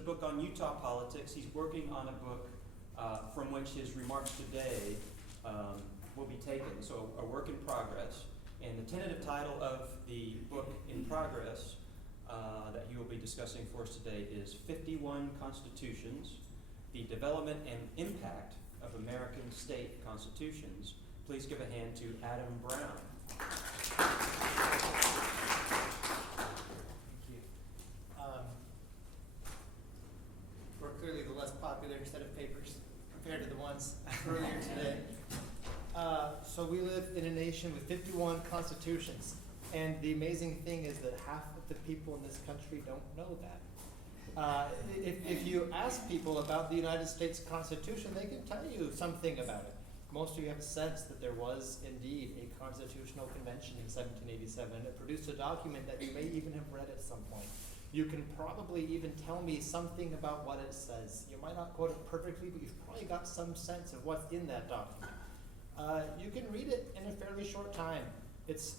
a book on Utah politics. He's working on a book from which his remarks today will be taken, so a work in progress. And the tentative title of the book in progress that he will be discussing for us today is 51 Constitutions, the Development and Impact of American State Constitutions. Please give a hand to Adam Brown. Thank you. We're clearly the less popular set of papers compared to the ones earlier today. So we live in a nation with 51 constitutions, and the amazing thing is that half of the people in this country don't know that. If you ask people about the United States Constitution, they can tell you something about it. Most of you have a sense that there was indeed a constitutional convention in 1787, and it produced a document that you may even have read at some point. You can probably even tell me something about what it says. You might not quote it perfectly, but you've probably got some sense of what's in that document. You can read it in a fairly short time. It's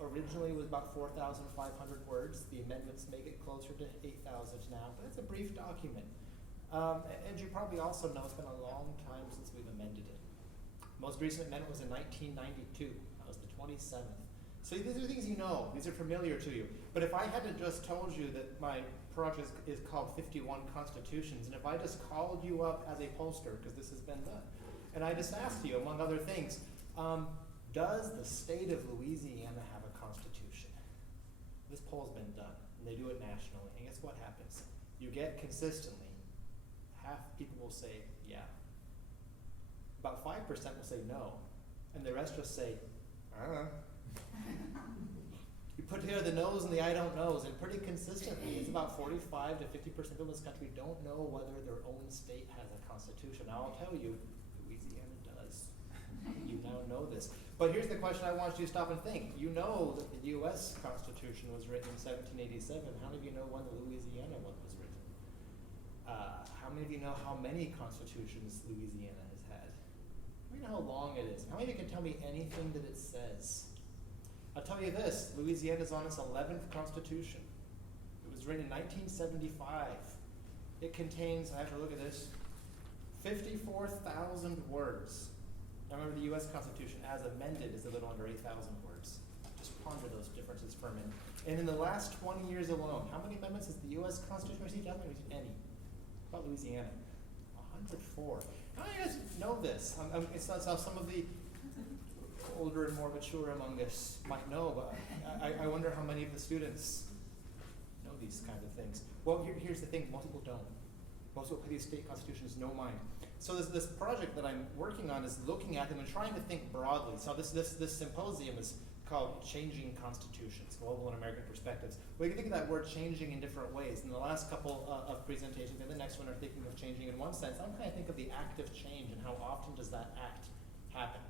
originally was about 4,500 words. The amendments make it closer to 8,000 now, but it's a brief document. And you probably also know it's been a long time since we've amended it. Most recent amendment was in 1992. That was the 27th. So these are things you know. These are familiar to you. But if I hadn't just told you that my project is called 51 Constitutions, and if I just called you up as a pollster, because this has been done, and I just asked you, among other things, does the state of Louisiana have a constitution? This poll's been done, and they do it nationally. And guess what happens? You get consistently, half people will say, yeah. About 5% will say no, and the rest just say, I don't know. You put together the no's and the I don't knows, and pretty consistently, it's about 45 to 50% of this country don't know whether their own state has a constitution. Now, I'll tell you, Louisiana does. You now know this. But here's the question I want you to stop and think. You know that the U.S. Constitution was written in 1787. How many of you know when the Louisiana one was written? How many of you know how many constitutions Louisiana has had? How many know how long it is? How many of you can tell me anything that it says? I'll tell you this, Louisiana is on its 11th constitution. It was written in 1975. It contains, I have to look at this, 54,000 words. Now remember, the U.S. Constitution, as amended, is a little under 8,000 words. Just ponder those differences for a minute. And in the last 20 years alone, how many amendments has the U.S. Constitution received? How many received? Any. How about Louisiana? 104. How many of you guys know this? It's not some of the older and more mature among us might know, but I wonder how many of the students know these kinds of things. Well, here's the thing, most people don't. Most people pay these state constitutions no mind. So this project that I'm working on is looking at them and trying to think broadly. So this symposium is called Changing Constitutions, Global and American Perspectives. We can think of that word changing in different ways. In the last couple of presentations and the next one are thinking of changing in one sense. I'm trying to think of the act of change and how often does that act happen.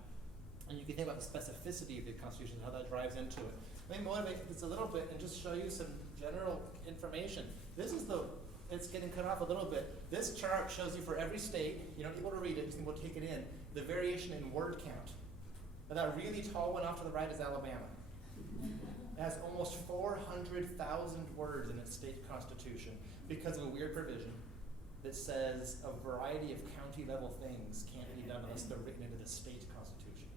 And you can think about the specificity of the Constitution and how that drives into it. Let me motivate this a little bit and just show you some general information. This is it's getting cut off a little bit. This chart shows you for every state, you don't need to read it, just need to take it in, the variation in word count. Now that really tall one off to the right is Alabama. It has almost 400,000 words in its state constitution because of a weird provision that says a variety of county-level things can't be done unless they're written into the state constitution.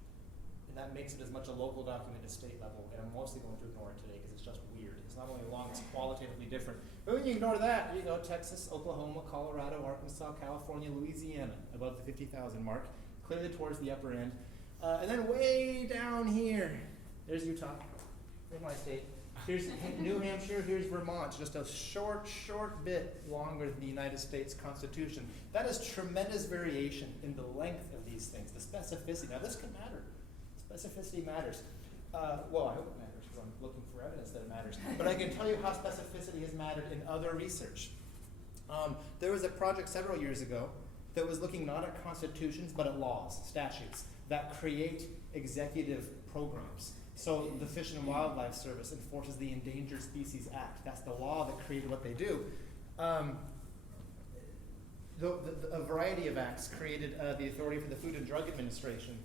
And that makes it as much a local document as state level, and I'm mostly going to ignore it today because it's just weird. It's not only long, it's qualitatively different. But when you ignore that, you go Texas, Oklahoma, Colorado, Arkansas, California, Louisiana, above the 50,000 mark, clearly towards the upper end. And then way down here, there's Utah, there's my state. Here's New Hampshire, here's Vermont, just a short bit longer than the United States Constitution. That is tremendous variation in the length of these things, the specificity. Now this can matter. Specificity matters. Well, I hope it matters because I'm looking for evidence that it matters. But I can tell you how specificity has mattered in other research. There was a project several years ago that was looking not at constitutions but at laws, statutes, that create executive programs. So the Fish and Wildlife Service enforces the Endangered Species Act. That's the law that created what they do. A variety of acts created the authority for the Food and Drug Administration.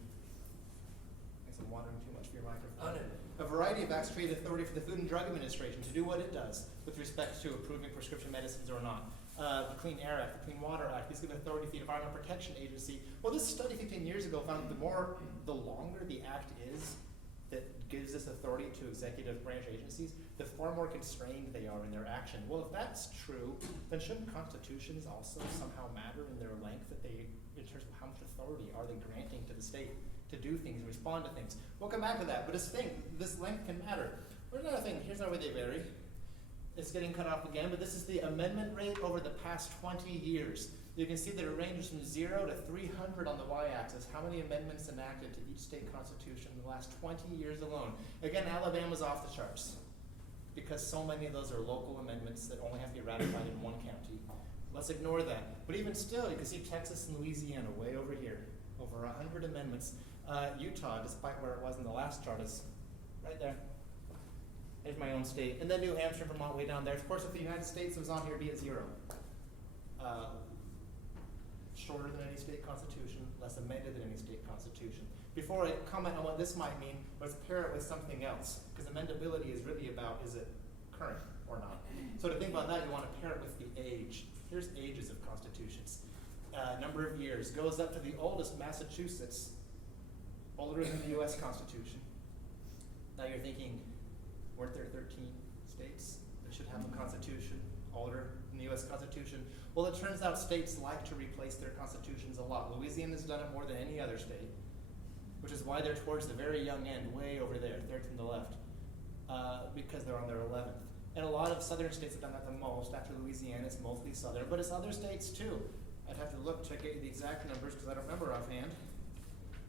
I guess I'm wandering too much for your microphone. A variety of acts created authority for the Food and Drug Administration to do what it does with respect to approving prescription medicines or not. The Clean Air Act, the Clean Water Act, these give authority to the Environmental Protection Agency. Well, this study 15 years ago found that the longer the act is that gives this authority to executive branch agencies, the far more constrained they are in their action. Well, if that's true, then shouldn't constitutions also somehow matter in their length, that they, in terms of how much authority are they granting to the state to do things and respond to things? We'll come back to that, but this length can matter. Here's another thing, here's how they vary. It's getting cut off again, but this is the amendment rate over the past 20 years. You can see that it ranges from 0 to 300 on the y-axis, how many amendments enacted to each state constitution in the last 20 years alone. Again, Alabama's off the charts because so many of those are local amendments that only have to be ratified in one county. Let's ignore that. But even still, you can see Texas and Louisiana way over here, over 100 amendments. Utah, despite where it was in the last chart, is right there. There's my own state. And then New Hampshire, Vermont, way down there. Of course, if the United States was on here, it'd be at 0. Shorter than any state constitution, less amended than any state constitution. Before I comment on what this might mean, let's pair it with something else, because amendability is really about, is it current or not? So to think about that, you want to pair it with the age. Here's ages of constitutions. Number of years goes up to the oldest, Massachusetts, older than the US Constitution. Now you're thinking, weren't there 13 states that should have a constitution older than the US Constitution? Well, it turns out states like to replace their constitutions a lot. Louisiana's done it more than any other state, which is why they're towards the very young end, way over there, third from the left, because they're on their 11th. And a lot of southern states have done that the most. After Louisiana, it's mostly southern, but it's other states too. I'd have to look to get you the exact numbers because I don't remember offhand.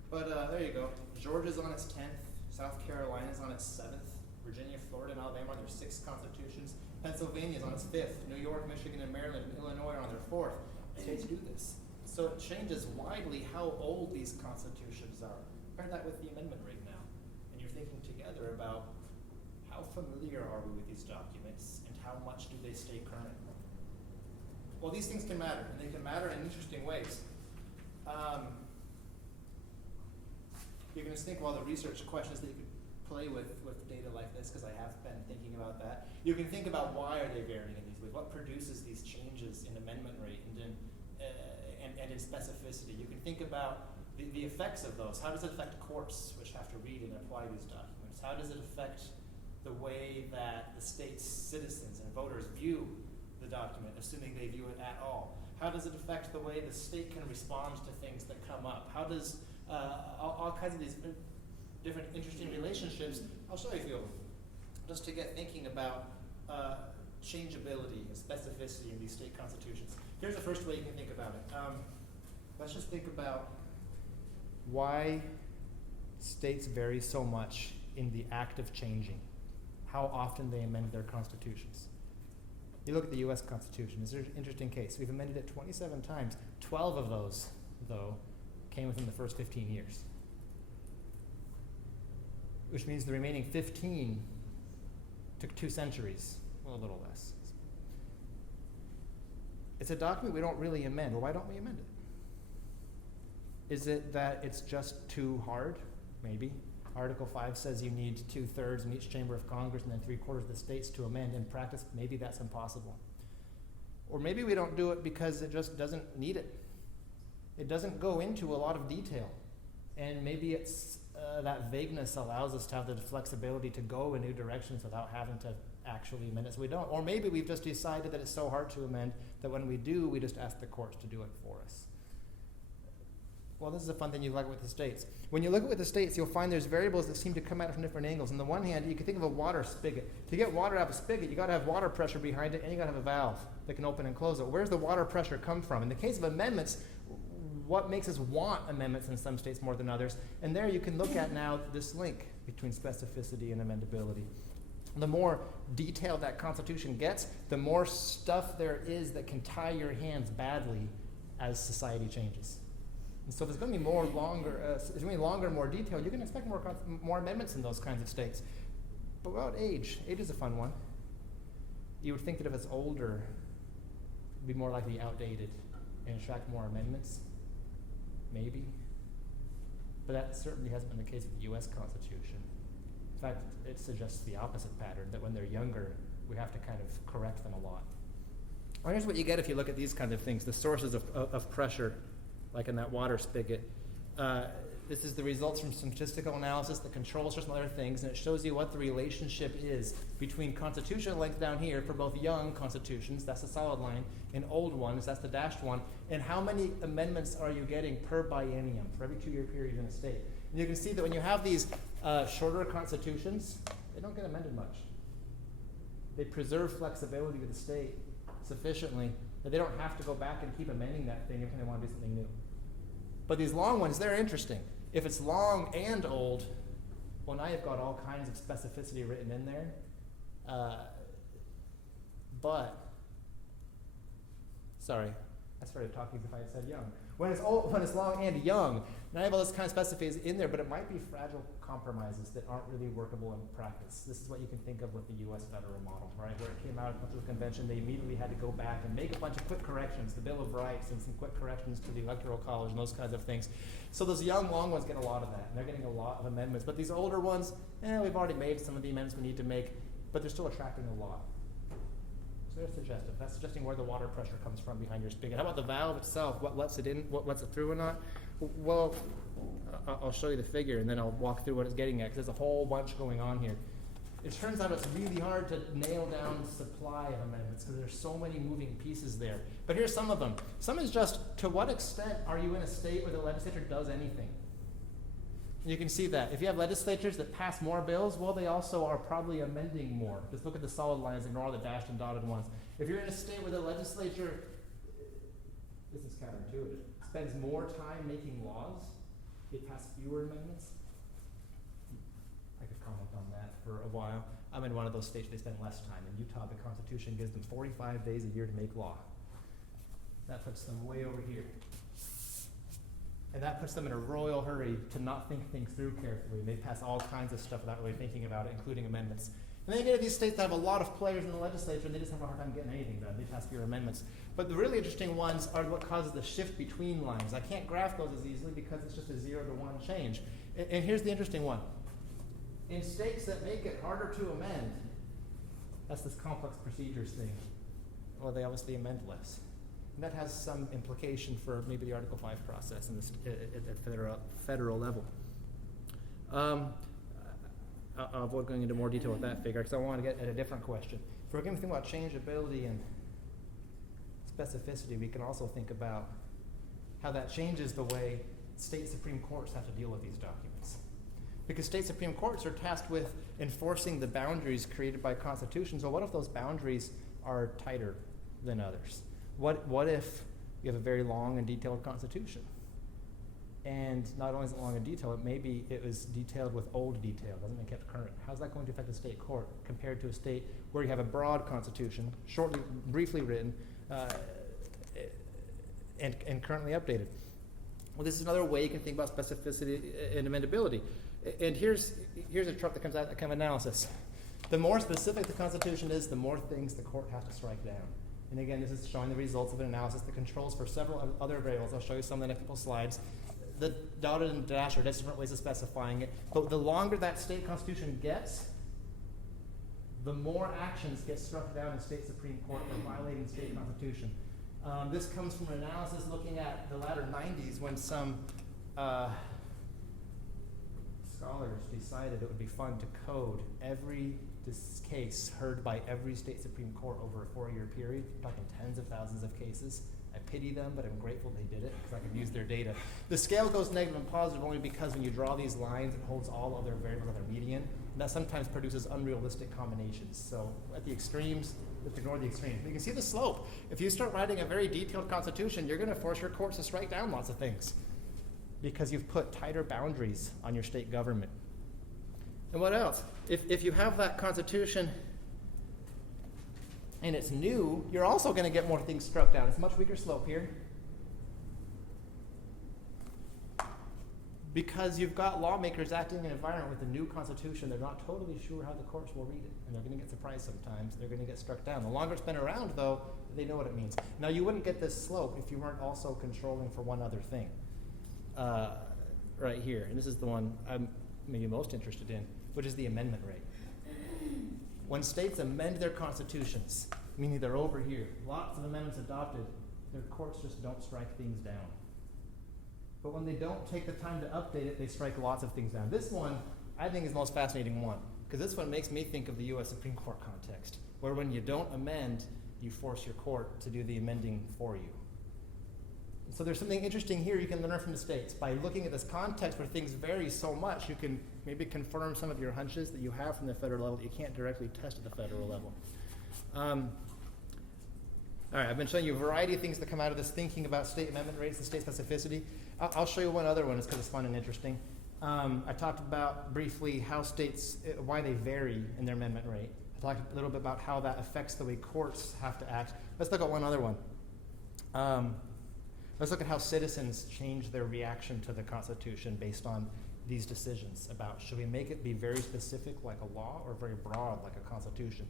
But there you go. Georgia's on its 10th, South Carolina's on its 7th, Virginia, Florida, and Alabama are on their 6th constitutions. Pennsylvania's on its 5th. New York, Michigan, and Maryland, and Illinois are on their 4th. States do this. So it changes widely how old these constitutions are. Compare that with the amendment rate now. And you're thinking together about how familiar are we with these documents and how much do they stay current? Well, these things can matter, and they can matter in interesting ways. You can just think of all the research questions that you could play with data like this, because I have been thinking about that. You can think about why are they varying in these ways? What produces these changes in amendment rate and in specificity? You can think about the effects of those. How does it affect courts, which have to read and apply these documents? How does it affect the way that the state's citizens and voters view the document, assuming they view it at all? How does it affect the way the state can respond to things that come up? How does all kinds of these different interesting relationships, I'll show you a few of them, just to get thinking about changeability and specificity in these state constitutions. Here's the first way you can think about it. Let's just think about why states vary so much in the act of changing, how often they amend their constitutions. You look at the US Constitution, it's an interesting case. We've amended it 27 times. 12 of those, though, came within the first 15 years. Which means the remaining 15 took 2 centuries, well, a little less. It's a document we don't really amend. Well, why don't we amend it? Is it that it's just too hard? Maybe. Article 5 says you need 2/3 in each chamber of Congress and then 3/4 of the states to amend. In practice, maybe that's impossible. Or maybe we don't do it because it just doesn't need it. It doesn't go into a lot of detail. And maybe it's that vagueness allows us to have the flexibility to go in new directions without having to actually amend it, so we don't. Or maybe we've just decided that it's so hard to amend that when we do, we just ask the courts to do it for us. Well, this is a fun thing you look at with the states. When you look at with the states, you'll find there's variables that seem to come at it from different angles. On the one hand, you can think of a water spigot. To get water out of a spigot, you got to have water pressure behind it, and you got to have a valve that can open and close it. Where's the water pressure come from? In the case of amendments, what makes us want amendments in some states more than others? And there you can look at now this link between specificity and amendability. The more detailed that Constitution gets, the more stuff there is that can tie your hands badly as society changes. And so if it's going to be longer and more detailed, you can expect more amendments in those kinds of states. But what about age? Age is a fun one. You would think that if it's older, it'd be more likely outdated and attract more amendments. Maybe. But that certainly hasn't been the case with the US Constitution. In fact, it suggests the opposite pattern, that when they're younger, we have to kind of correct them a lot. Well, here's what you get if you look at these kinds of things, the sources of pressure, like in that water spigot. This is the results from statistical analysis, the controls for some other things, and it shows you what the relationship is between constitutional length down here for both young constitutions, that's the solid line, and old ones, that's the dashed one, and how many amendments are you getting per biennium, for every 2-year period in a state. And you can see that when you have these shorter constitutions, they don't get amended much. They preserve flexibility to the state sufficiently that they don't have to go back and keep amending that thing every time they want to do something new. But these long ones, they're interesting. If it's long and old, well, now you've got all kinds of specificity written in there. Sorry, I started talking as if I had said young. When it's old, when it's long and young, now you have all this kind of specificity in there, but it might be fragile compromises that aren't really workable in practice. This is what you can think of with the U.S. federal model, right? Where it came out of the convention, they immediately had to go back and make a bunch of quick corrections, the Bill of Rights and some quick corrections to the Electoral College and those kinds of things. So those young, long ones get a lot of that, and they're getting a lot of amendments. But these older ones, we've already made some of the amendments we need to make, but they're still attracting a lot. So they're suggestive. That's suggesting where the water pressure comes from behind your spigot. How about the valve itself? What lets it in, what lets it through or not? Well, I'll show you the figure and then I'll walk through what it's getting at, because there's a whole bunch going on here. It turns out it's really hard to nail down the supply of amendments because there's so many moving pieces there. But here's some of them. Some is just, to what extent are you in a state where the legislature does anything? You can see that. If you have legislatures that pass more bills, well, they also are probably amending more. Just look at the solid lines, ignore the dashed and dotted ones. If you're in a state where the legislature, this is counterintuitive, spends more time making laws, they pass fewer amendments. I could comment on that for a while. I'm in one of those states they spend less time. In Utah, the Constitution gives them 45 days a year to make law. That puts them way over here. And that puts them in a royal hurry to not think things through carefully. They pass all kinds of stuff without really thinking about it, including amendments. And then you get these states that have a lot of players in the legislature, and they just have a hard time getting anything done. They pass fewer amendments. But the really interesting ones are what causes the shift between lines. I can't graph those as easily because it's just a 0 to 1 change. And here's the interesting one. In states that make it harder to amend, that's this complex procedures thing. Well, they obviously amend less. And that has some implication for maybe the Article 5 process in this, at federal level. I'll avoid going into more detail with that figure because I want to get at a different question. If we're going to think about changeability and specificity, we can also think about how that changes the way state Supreme Courts have to deal with these documents. Because state Supreme Courts are tasked with enforcing the boundaries created by constitutions. Well, what if those boundaries are tighter than others? What if you have a very long and detailed constitution? And not only is it long and detailed, maybe it was detailed with old detail, doesn't get kept current. How's that going to affect the state court compared to a state where you have a broad constitution, briefly written, and currently updated? Well, this is another way you can think about specificity and amendability. And here's a trope that comes out of that kind of analysis. The more specific the Constitution is, the more things the court has to strike down. And again, this is showing the results of an analysis that controls for several other variables. I'll show you some in the next couple slides. The dotted and dashed are just different ways of specifying it. But the longer that state constitution gets, the more actions get struck down in state Supreme Court for violating the state constitution. This comes from an analysis looking at the latter 90s when some scholars decided it would be fun to code every case heard by every state Supreme Court over a 4-year period. We're talking tens of thousands of cases. I pity them, but I'm grateful they did it because I could use their data. The scale goes negative and positive only because when you draw these lines, it holds all other variables at their median, and that sometimes produces unrealistic combinations. So at the extremes, let's ignore the extremes. But you can see the slope. If you start writing a very detailed constitution, you're going to force your courts to strike down lots of things because you've put tighter boundaries on your state government. And what else? If you have that constitution and it's new, you're also going to get more things struck down. It's a much weaker slope here. Because you've got lawmakers acting in an environment with a new constitution, they're not totally sure how the courts will read it. And they're going to get surprised sometimes. They're going to get struck down. The longer it's been around, though, they know what it means. Now, you wouldn't get this slope if you weren't also controlling for one other thing. Right here. And this is the one I'm maybe most interested in, which is the amendment rate. When states amend their constitutions, meaning they're over here. Lots of amendments adopted. Their courts just don't strike things down. But when they don't take the time to update it, they strike lots of things down. This one, I think, is the most fascinating one, because this one makes me think of the U.S. Supreme Court context, where when you don't amend, you force your court to do the amending for you. And so there's something interesting here you can learn from the states. By looking at this context where things vary so much, you can maybe confirm some of your hunches that you have from the federal level that you can't directly test at the federal level. All right, I've been showing you a variety of things that come out of this thinking about state amendment rates and state specificity. I'll show you one other one just because it's fun and interesting. I talked about briefly how states, why they vary in their amendment rate. I talked a little bit about how that affects the way courts have to act. Let's look at one other one. Let's look at how citizens change their reaction to the Constitution based on these decisions about should we make it be very specific like a law or very broad like a Constitution?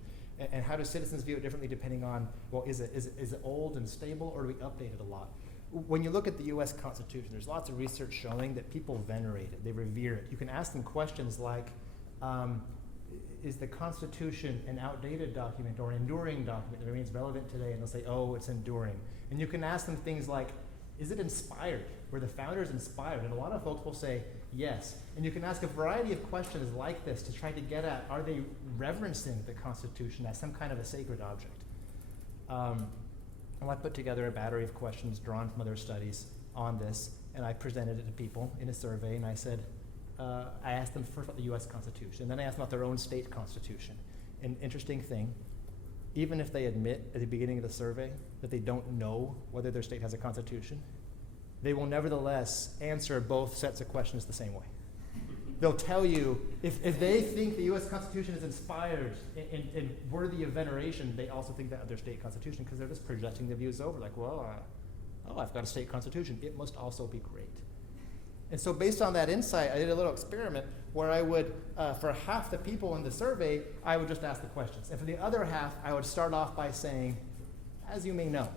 And how do citizens view it differently depending on, well, is it old and stable, or do we update it a lot? When you look at the U.S. Constitution, there's lots of research showing that people venerate it, they revere it. You can ask them questions like, is the Constitution an outdated document or an enduring document that remains relevant today? And they'll say, oh, it's enduring. And you can ask them things like, is it inspired? Were the founders inspired? And a lot of folks will say yes. And you can ask a variety of questions like this to try to get at, are they reverencing the Constitution as some kind of a sacred object? And I put together a battery of questions drawn from other studies on this, and I presented it to people in a survey, and I said, I asked them first about the U.S. Constitution, and then I asked them about their own state constitution. An interesting thing, even if they admit at the beginning of the survey that they don't know whether their state has a constitution, they will nevertheless answer both sets of questions the same way. They'll tell you, if they think the U.S. Constitution is inspired and worthy of veneration, they also think that of their state constitution, because they're just projecting their views over, like, well, I've got a state constitution. It must also be great. And so based on that insight, I did a little experiment where I would, for half the people in the survey, I would just ask the questions. And for the other half, I would start off by saying, as you may know,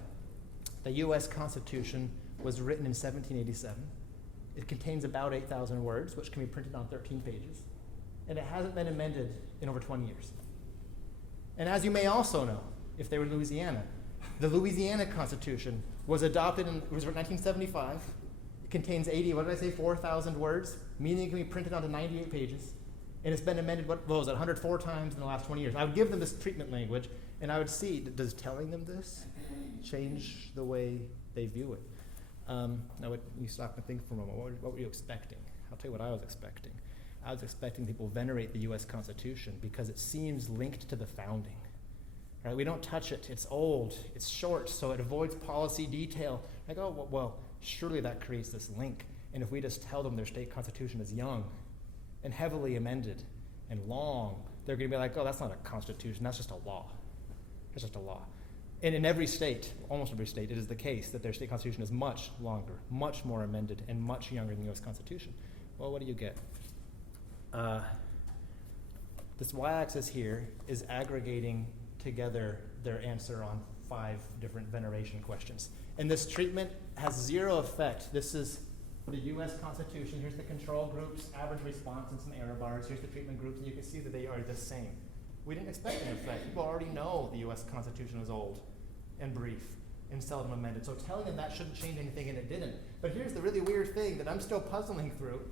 the U.S. Constitution was written in 1787. It contains about 8,000 words, which can be printed on 13 pages. And it hasn't been amended in over 20 years. And as you may also know, if they were in Louisiana, the Louisiana Constitution was adopted in, it was written in 1975. It contains 4,000 words, meaning it can be printed onto 98 pages. And it's been amended, 104 times in the last 20 years. I would give them this treatment language, and I would see, does telling them this change the way they view it? Now, you stop and think for a moment. What were you expecting? I'll tell you what I was expecting. I was expecting people venerate the U.S. Constitution because it seems linked to the founding. Right? We don't touch it. It's old. It's short, so it avoids policy detail. I go, well, surely that creates this link. And if we just tell them their state constitution is young and heavily amended and long, they're going to be like, oh, that's not a constitution. That's just a law. It's just a law. And in every state, almost every state, it is the case that their state constitution is much longer, much more amended, and much younger than the U.S. Constitution. Well, what do you get? This y-axis here is aggregating together their answer on 5 different veneration questions. And this treatment has zero effect. This is the U.S. Constitution. Here's the control groups, average response, and some error bars. Here's the treatment groups, and you can see that they are the same. We didn't expect an effect. People already know the U.S. Constitution is old and brief and seldom amended. So telling them that shouldn't change anything, and it didn't. But here's the really weird thing that I'm still puzzling through.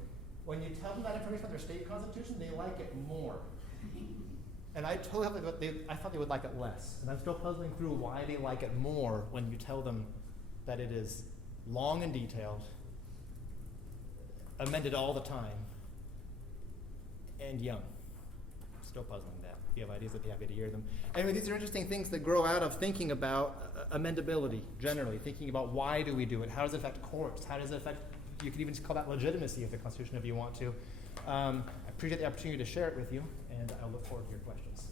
When you tell them that information about their state constitution, they like it more. And I totally I thought they would like it less. And I'm still puzzling through why they like it more when you tell them that it is long and detailed, amended all the time, and young. Still puzzling that. If you have ideas, I'd be happy to hear them. Anyway, these are interesting things that grow out of thinking about amendability generally, thinking about why do we do it, how does it affect courts, how does it affect, you could even call that legitimacy of the Constitution if you want to. I appreciate the opportunity to share it with you, and I look forward to your questions.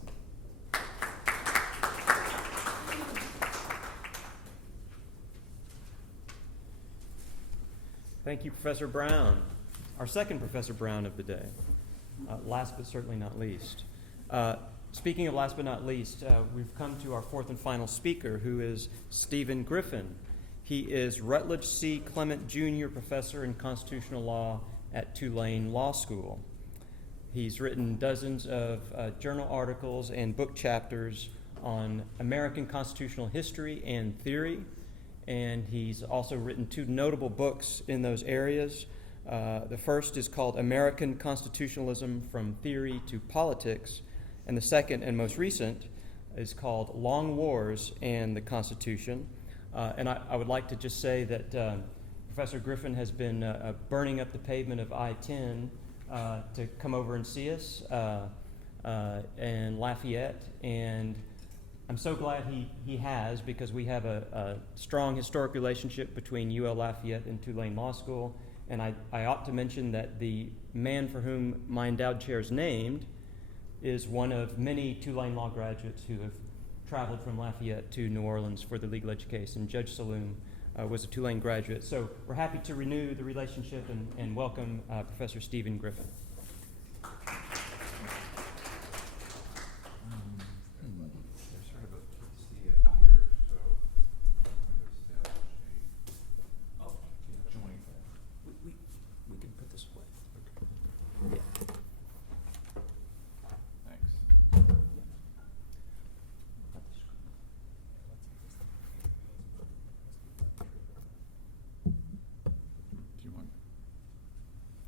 Thank you, Professor Brown. Our second Professor Brown of the day. Last but certainly not least. Speaking of last but not least, we've come to our fourth and final speaker, who is Stephen Griffin. He is Rutledge C. Clement Jr. Professor in Constitutional Law at Tulane Law School. He's written dozens of journal articles and book chapters on American constitutional history and theory, and he's also written 2 notable books in those areas. The first is called American Constitutionalism from Theory to Politics, and the second and most recent is called Long Wars and the Constitution. And I would like to just say that Professor Griffin has been burning up the pavement of I-10 to come over and see us in Lafayette, and I'm so glad he has, because we have a strong historic relationship between UL Lafayette and Tulane Law School. And I ought to mention that the man for whom my endowed chair is named is one of many Tulane law graduates who have traveled from Lafayette to New Orleans for the legal education. Judge Saloom was a Tulane graduate. So we're happy to renew the relationship and welcome Professor Stephen Griffin.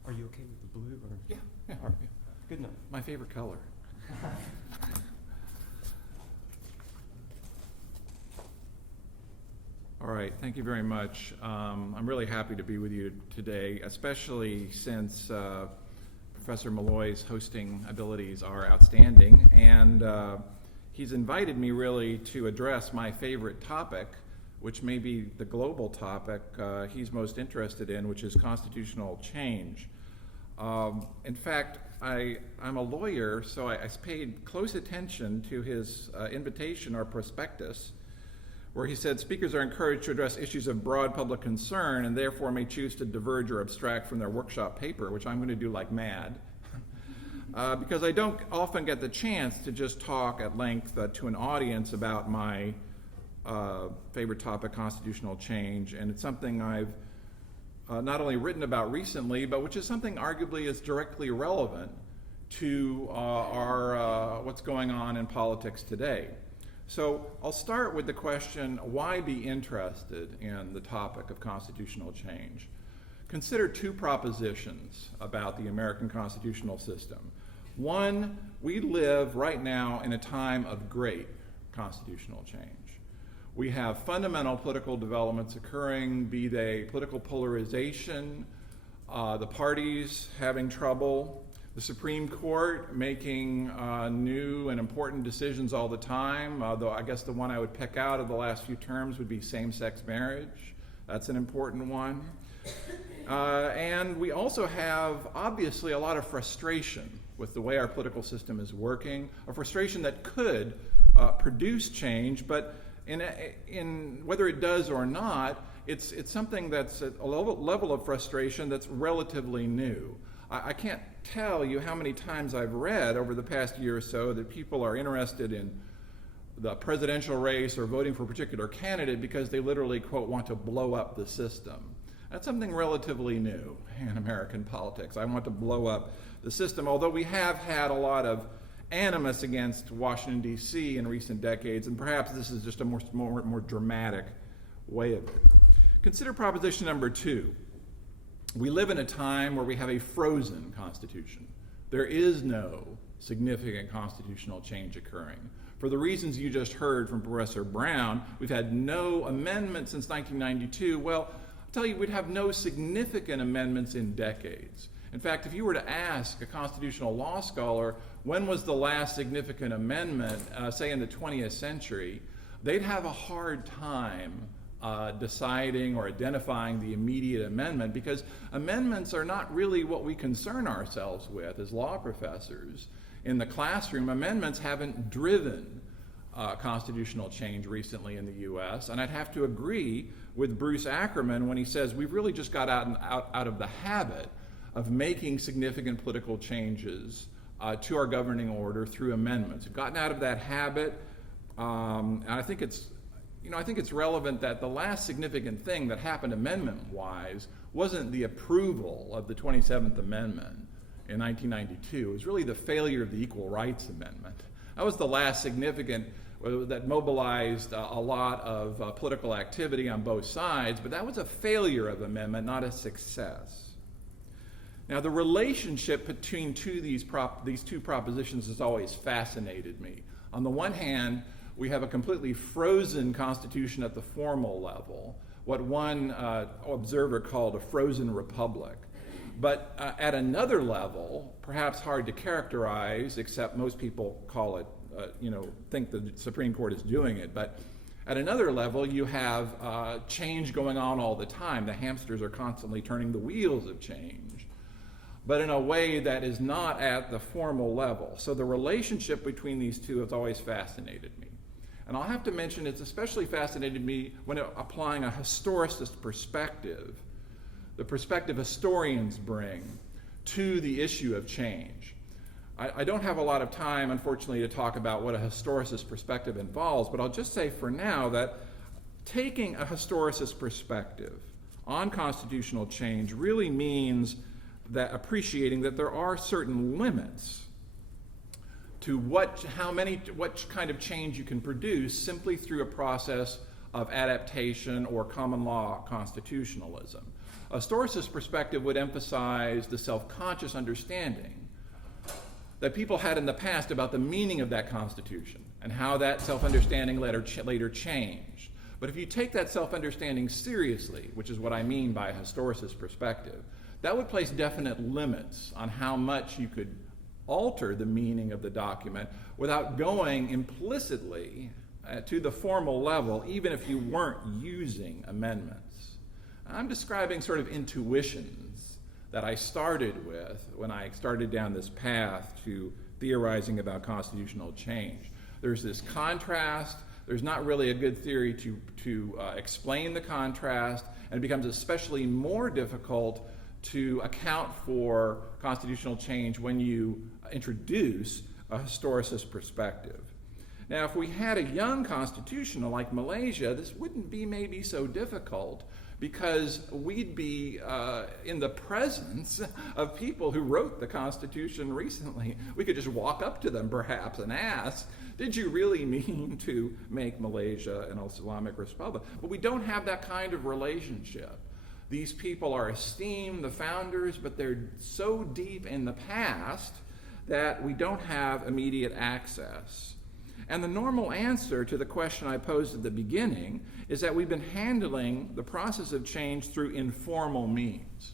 Are you okay with the blue? Or? Yeah. All right. Good enough. My favorite color. All right, thank you very much. I'm really happy to be with you today, especially since Professor Malloy's hosting abilities are outstanding, and he's invited me really to address my favorite topic, which may be the global topic he's most interested in, which is constitutional change. In fact, I'm a lawyer, so I paid close attention to his invitation or prospectus, where he said speakers are encouraged to address issues of broad public concern and therefore may choose to diverge or abstract from their workshop paper, which I'm going to do like mad, because I don't often get the chance to just talk at length to an audience about my favorite topic, constitutional change, and it's something I've not only written about recently, but which is something arguably is directly relevant to our what's going on in politics today. So I'll start with the question, why be interested in the topic of constitutional change? Consider 2 propositions about the American constitutional system. One, we live right now in a time of great constitutional change. We have fundamental political developments occurring, be they political polarization, the parties having trouble, the Supreme Court making new and important decisions all the time, though I guess the one I would pick out of the last few terms would be same-sex marriage. That's an important one. And we also have, obviously, a lot of frustration with the way our political system is working, a frustration that could produce change, but in whether it does or not, it's something that's at a level of frustration that's relatively new. I can't tell you how many times I've read over the past year or so that people are interested in the presidential race or voting for a particular candidate because they literally, quote, want to blow up the system. That's something relatively new in American politics. I want to blow up the system, although we have had a lot of animus against Washington, D.C. in recent decades, and perhaps this is just a more dramatic way of it. Consider proposition number 2. We live in a time where we have a frozen constitution. There is no significant constitutional change occurring. For the reasons you just heard from Professor Brown, we've had no amendments since 1992. Well, I'll tell you, we'd have no significant amendments in decades. In fact, if you were to ask a constitutional law scholar, when was the last significant amendment, say in the 20th century, they'd have a hard time deciding or identifying the immediate amendment, because amendments are not really what we concern ourselves with as law professors. In the classroom, amendments haven't driven constitutional change recently in the U.S., and I'd have to agree with Bruce Ackerman when he says we've really just got out of the habit of making significant political changes to our governing order through amendments. We've gotten out of that habit, and I think it's relevant that the last significant thing that happened amendment-wise wasn't the approval of the 27th Amendment in 1992. It was really the failure of the Equal Rights Amendment. That was the last significant that mobilized a lot of political activity on both sides, but that was a failure of amendment, not a success. Now, the relationship between these two propositions has always fascinated me. On the one hand, we have a completely frozen constitution at the formal level, what one observer called a frozen republic. But at another level, perhaps hard to characterize, except most people call it, think the Supreme Court is doing it, but at another level, you have change going on all the time. The hamsters are constantly turning the wheels of change, but in a way that is not at the formal level. So the relationship between these two has always fascinated me. And I'll have to mention it's especially fascinated me when applying a historicist perspective, the perspective historians bring to the issue of change. I don't have a lot of time, unfortunately, to talk about what a historicist perspective involves, but I'll just say for now that taking a historicist perspective on constitutional change really means that appreciating that there are certain limits to what kind of change you can produce simply through a process of adaptation or common law constitutionalism. A historicist perspective would emphasize the self-conscious understanding that people had in the past about the meaning of that Constitution and how that self-understanding later changed. But if you take that self-understanding seriously, which is what I mean by a historicist perspective, that would place definite limits on how much you could alter the meaning of the document without going implicitly to the formal level, even if you weren't using amendments. I'm describing sort of intuitions that I started with when I started down this path to theorizing about constitutional change. There's this contrast. There's not really a good theory to explain the contrast, and it becomes especially more difficult to account for constitutional change when you introduce a historicist perspective. Now, if we had a young constitution like Malaysia, this wouldn't be maybe so difficult, because we'd be in the presence of people who wrote the Constitution recently. We could just walk up to them perhaps and ask, did you really mean to make Malaysia an Islamic republic? But we don't have that kind of relationship. These people are esteemed, the founders, but they're so deep in the past that we don't have immediate access. And the normal answer to the question I posed at the beginning is that we've been handling the process of change through informal means.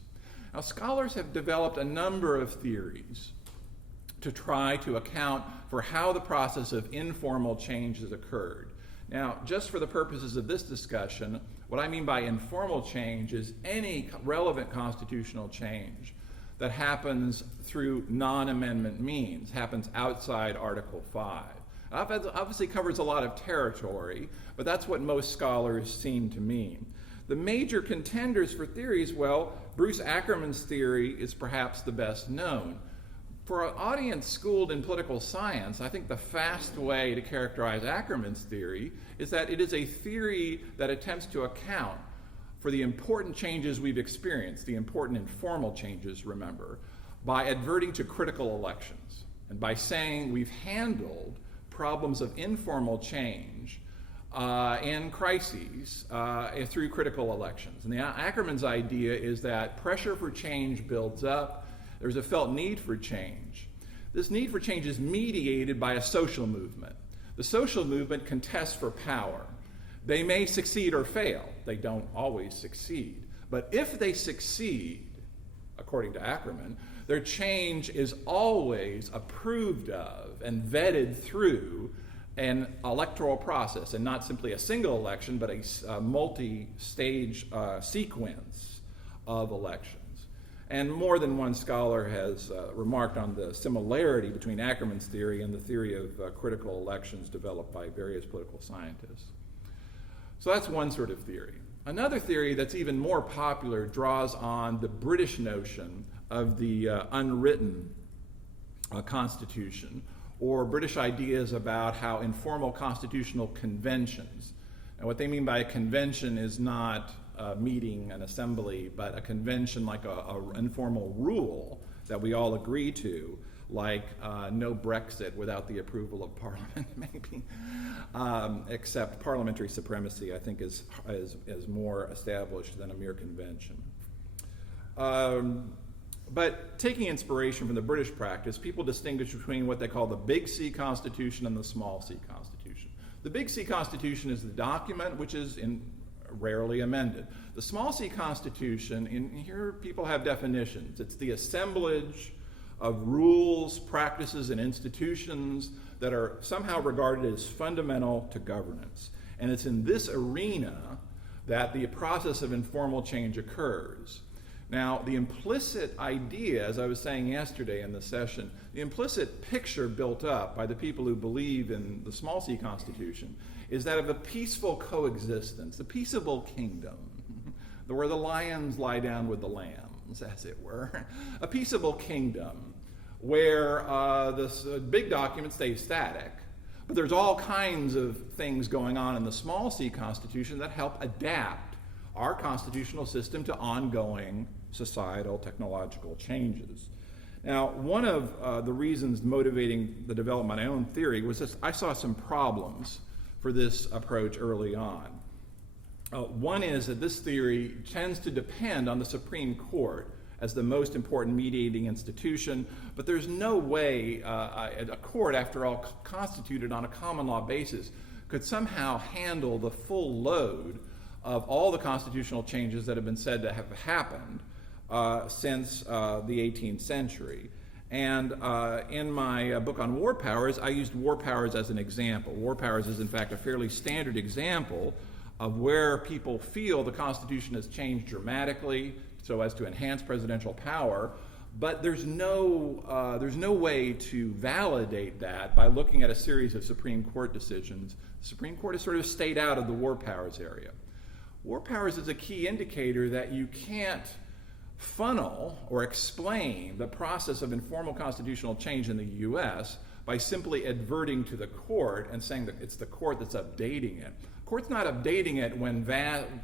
Now, scholars have developed a number of theories to try to account for how the process of informal change has occurred. Now, just for the purposes of this discussion, what I mean by informal change is any relevant constitutional change that happens through non-amendment means, happens outside Article 5. Obviously covers a lot of territory, but that's what most scholars seem to mean. The major contenders for theories, well, Bruce Ackerman's theory is perhaps the best known. For an audience schooled in political science, I think the fast way to characterize Ackerman's theory is that it is a theory that attempts to account for the important changes we've experienced, the important informal changes, remember, by adverting to critical elections and by saying we've handled problems of informal change and crises through critical elections. And Ackerman's idea is that pressure for change builds up. There's a felt need for change. This need for change is mediated by a social movement. The social movement contests for power. They may succeed or fail. They don't always succeed. But if they succeed, according to Ackerman, their change is always approved of and vetted through an electoral process, and not simply a single election, but a multi-stage sequence of elections. And more than one scholar has remarked on the similarity between Ackerman's theory and the theory of critical elections developed by various political scientists. So that's one sort of theory. Another theory that's even more popular draws on the British notion of the unwritten constitution, or British ideas about how informal constitutional conventions, and what they mean by a convention is not a meeting, an assembly, but a convention like an informal rule that we all agree to, like no Brexit without the approval of Parliament, maybe, except parliamentary supremacy, I think, is more established than a mere convention. But taking inspiration from the British practice, people distinguish between what they call the Big C Constitution and the Small C Constitution. The Big C Constitution is the document which is rarely amended. The Small C Constitution, and here people have definitions. It's the assemblage of rules, practices, and institutions that are somehow regarded as fundamental to governance. And it's in this arena that the process of informal change occurs. Now, the implicit idea, as I was saying yesterday in the session, the implicit picture built up by the people who believe in the Small C Constitution is that of a peaceful coexistence, a peaceable kingdom, where the lions lie down with the lambs, as it were, a peaceable kingdom where this big document stays static, but there's all kinds of things going on in the Small C Constitution that help adapt our constitutional system to ongoing societal technological changes. Now, one of the reasons motivating the development of my own theory was this: I saw some problems for this approach early on. One is that this theory tends to depend on the Supreme Court as the most important mediating institution, but there's no way a court, after all constituted on a common law basis, could somehow handle the full load of all the constitutional changes that have been said to have happened since the 18th century. And in my book on war powers, I used war powers as an example. War powers is, in fact, a fairly standard example of where people feel the Constitution has changed dramatically so as to enhance presidential power, but there's no way to validate that by looking at a series of Supreme Court decisions. The Supreme Court has sort of stayed out of the war powers area. War powers is a key indicator that you can't funnel or explain the process of informal constitutional change in the U.S. by simply adverting to the court and saying that it's the court that's updating it. The court's not updating it when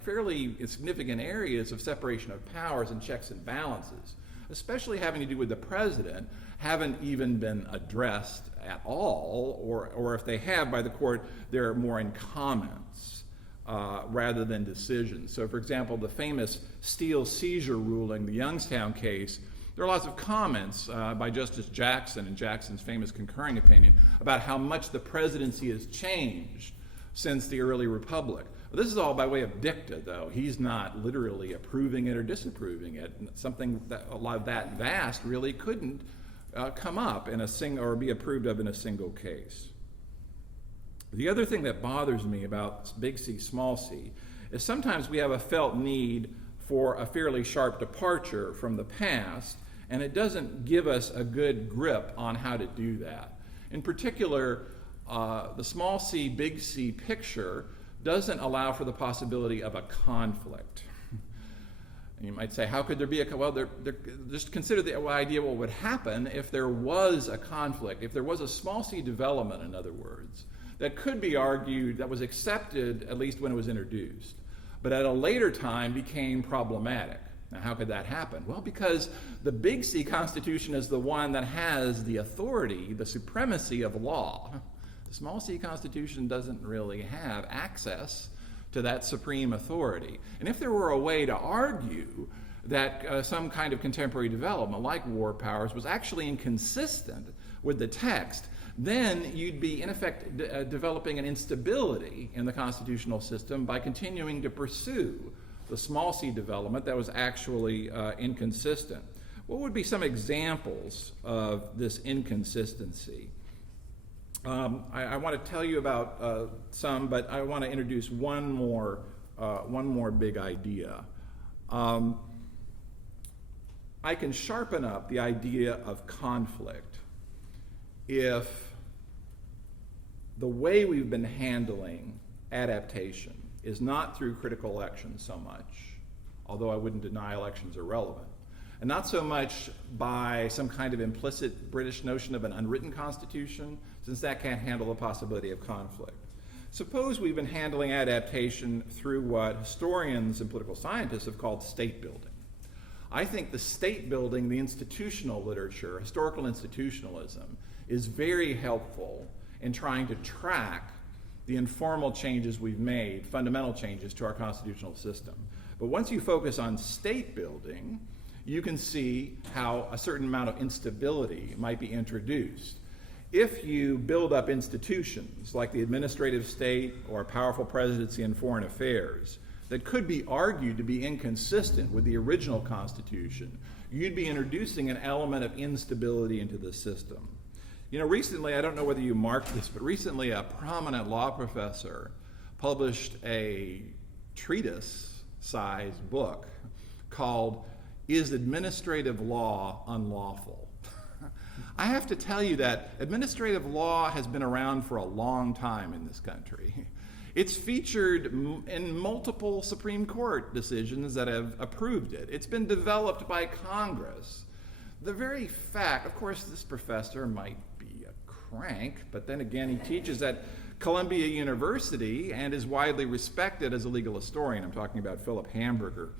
fairly significant areas of separation of powers and checks and balances, especially having to do with the president, haven't even been addressed at all, or if they have by the court, they're more in comments rather than decisions. So, for example, the famous Steele seizure ruling, the Youngstown case, there are lots of comments by Justice Jackson in Jackson's famous concurring opinion about how much the presidency has changed since the early republic. Well, this is all by way of dicta, though. He's not literally approving it or disapproving it. Something that a lot of that vast really couldn't come up in or be approved of in a single case. The other thing that bothers me about big C, small c, is sometimes we have a felt need for a fairly sharp departure from the past, and it doesn't give us a good grip on how to do that. In particular, the small c, big C picture doesn't allow for the possibility of a conflict. And you might say, how could there be just consider the idea what would happen if there was a conflict, if there was a small c development, in other words, that could be argued, that was accepted at least when it was introduced, but at a later time became problematic. Now, how could that happen? Well, because the Big C Constitution is the one that has the authority, the supremacy of law. The Small C Constitution doesn't really have access to that supreme authority. And if there were a way to argue that some kind of contemporary development, like war powers, was actually inconsistent with the text, then you'd be, in effect, developing an instability in the constitutional system by continuing to pursue the small c development that was actually inconsistent. What would be some examples of this inconsistency? I want to tell you about some, but I want to introduce one more big idea. I can sharpen up the idea of conflict if the way we've been handling adaptation is not through critical elections so much, although I wouldn't deny elections are relevant, and not so much by some kind of implicit British notion of an unwritten constitution, since that can't handle the possibility of conflict. Suppose we've been handling adaptation through what historians and political scientists have called state building. I think the state building, the institutional literature, historical institutionalism, is very helpful in trying to track the informal changes we've made, fundamental changes to our constitutional system. But once you focus on state building, you can see how a certain amount of instability might be introduced. If you build up institutions like the administrative state or a powerful presidency in foreign affairs that could be argued to be inconsistent with the original Constitution, you'd be introducing an element of instability into the system. You know, recently, I don't know whether you marked this, but recently a prominent law professor published a treatise-sized book called "Is Administrative Law Unlawful?" I have to tell you that administrative law has been around for a long time in this country. It's featured in multiple Supreme Court decisions that have approved it. It's been developed by Congress. The very fact, of course, this professor might be a crank, but then again, he teaches at Columbia University and is widely respected as a legal historian. I'm talking about Philip Hamburger.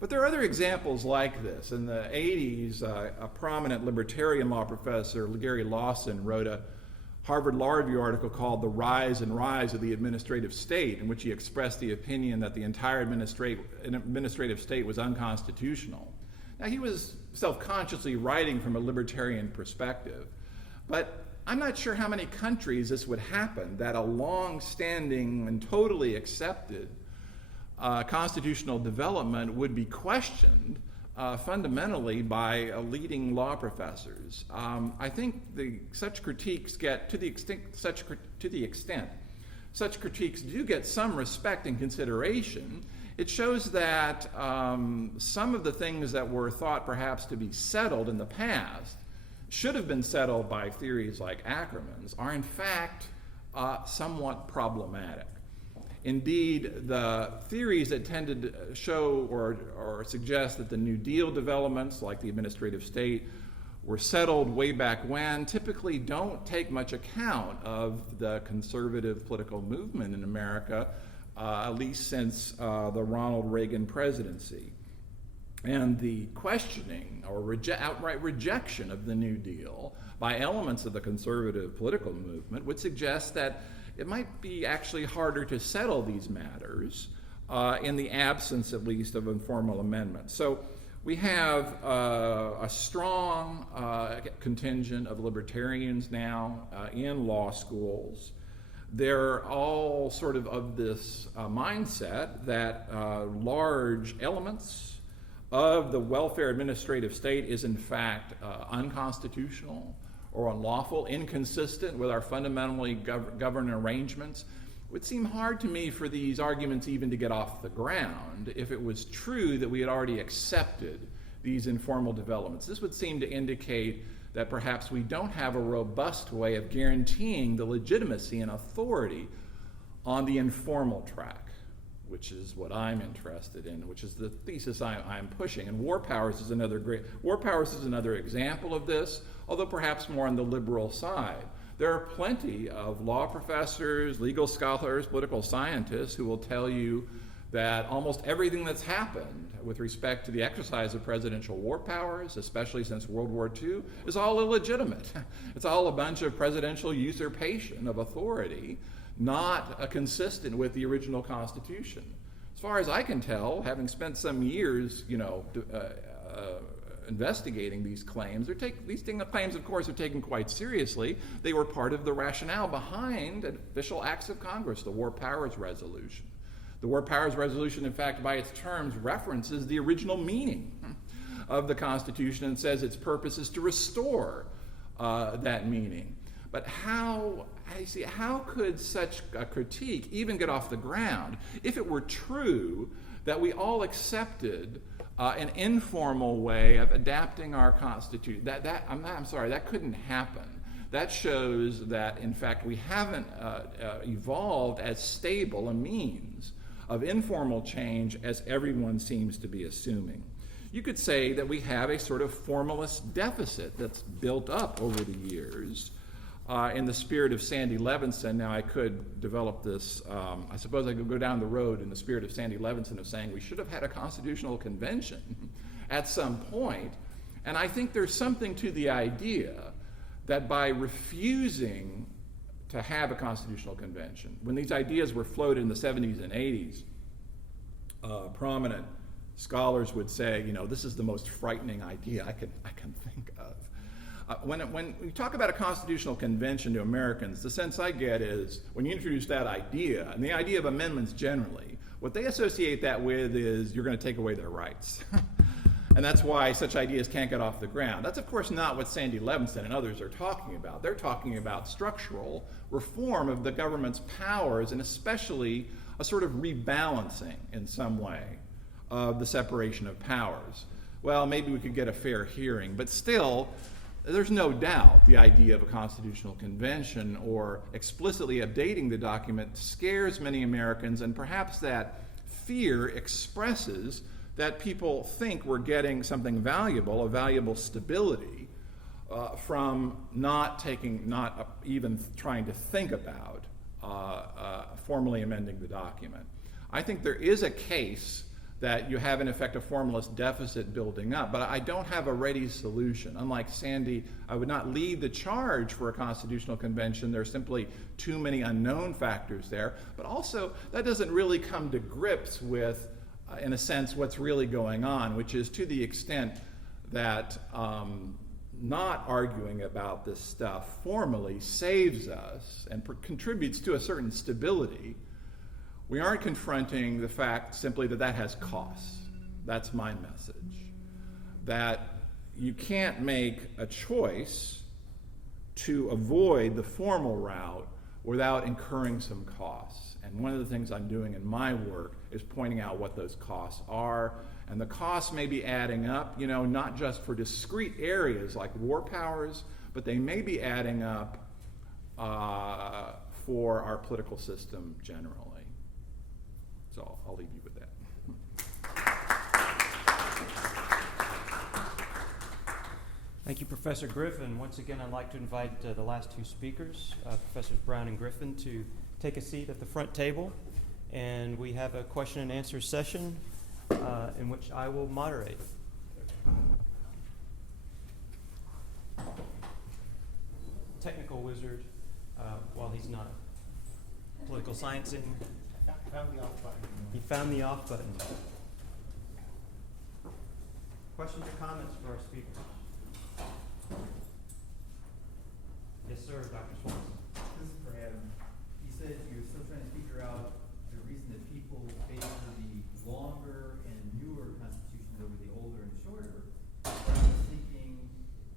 But there are other examples like this. In the 80s, a prominent libertarian law professor, Gary Lawson, wrote a Harvard Law Review article called "The Rise and Rise of the Administrative State," in which he expressed the opinion that the entire administrative state was unconstitutional. Now, he was self-consciously writing from a libertarian perspective, but I'm not sure how many countries this would happen, that a long-standing and totally accepted constitutional development would be questioned fundamentally by leading law professors. I think such critiques get, to the extent such critiques do get some respect and consideration, it shows that some of the things that were thought perhaps to be settled in the past should have been settled by theories like Ackerman's are in fact somewhat problematic. Indeed, the theories that tended to show or suggest that the New Deal developments, like the administrative state, were settled way back when, typically don't take much account of the conservative political movement in America, at least since the Ronald Reagan presidency. And the questioning or outright rejection of the New Deal by elements of the conservative political movement would suggest that it might be actually harder to settle these matters in the absence, at least, of informal amendments. So we have a strong contingent of libertarians now in law schools. They're all sort of this mindset that large elements of the welfare administrative state is in fact unconstitutional or unlawful, inconsistent with our fundamentally governed arrangements. It would seem hard to me for these arguments even to get off the ground if it was true that we had already accepted these informal developments. This would seem to indicate that perhaps we don't have a robust way of guaranteeing the legitimacy and authority on the informal track, which is what I'm interested in, which is the thesis I'm pushing. And War Powers is another example of this, although perhaps more on the liberal side. There are plenty of law professors, legal scholars, political scientists who will tell you that almost everything that's happened with respect to the exercise of presidential war powers, especially since World War II, is all illegitimate. It's all a bunch of presidential usurpation of authority, not consistent with the original Constitution. As far as I can tell, having spent some years, investigating these claims, these claims, of course, are taken quite seriously. They were part of the rationale behind official acts of Congress, the War Powers Resolution. The War Powers Resolution, in fact, by its terms, references the original meaning of the Constitution and says its purpose is to restore that meaning. But how could such a critique even get off the ground if it were true that we all accepted an informal way of adapting our Constitution? That couldn't happen. That shows that, in fact, we haven't evolved as stable a means of informal change as everyone seems to be assuming. You could say that we have a sort of formalist deficit that's built up over the years. In the spirit of Sandy Levinson, now I could develop this, I suppose I could go down the road in the spirit of Sandy Levinson of saying we should have had a constitutional convention at some point. And I think there's something to the idea that by refusing to have a constitutional convention, when these ideas were floated in the 70s and 80s, prominent scholars would say, you know, this is the most frightening idea I can think of. When we talk about a constitutional convention to Americans, the sense I get is when you introduce that idea, and the idea of amendments generally, what they associate that with is you're going to take away their rights. And that's why such ideas can't get off the ground. That's, of course, not what Sandy Levinson and others are talking about. They're talking about structural reform of the government's powers, and especially a sort of rebalancing in some way of the separation of powers. Well, maybe we could get a fair hearing, but still, there's no doubt the idea of a constitutional convention or explicitly updating the document scares many Americans, and perhaps that fear expresses that people think we're getting something valuable, a valuable stability, from not even trying to think about formally amending the document. I think there is a case that you have, in effect, a formalist deficit building up, but I don't have a ready solution. Unlike Sandy, I would not lead the charge for a constitutional convention. There are simply too many unknown factors there, but also that doesn't really come to grips with, in a sense, what's really going on, which is to the extent that not arguing about this stuff formally saves us and contributes to a certain stability. We aren't confronting the fact simply that that has costs. That's my message. That you can't make a choice to avoid the formal route without incurring some costs. And one of the things I'm doing in my work is pointing out what those costs are. And the costs may be adding up, not just for discrete areas like war powers, but they may be adding up for our political system generally. So I'll leave you with that. Thank you, Professor Griffin. Once again, I'd like to invite the last two speakers, Professors Brown and Griffin, to take a seat at the front table. And we have a question and answer session in which I will moderate. Technical wizard, while he's not political sciencing. Found the off button. He found the off button. Questions or comments for our speakers? Yes, sir, Dr. Schwartz. This is for Adam. You said you're still trying to figure out the reason that people favor the longer and newer constitutions over the older and shorter. I was thinking,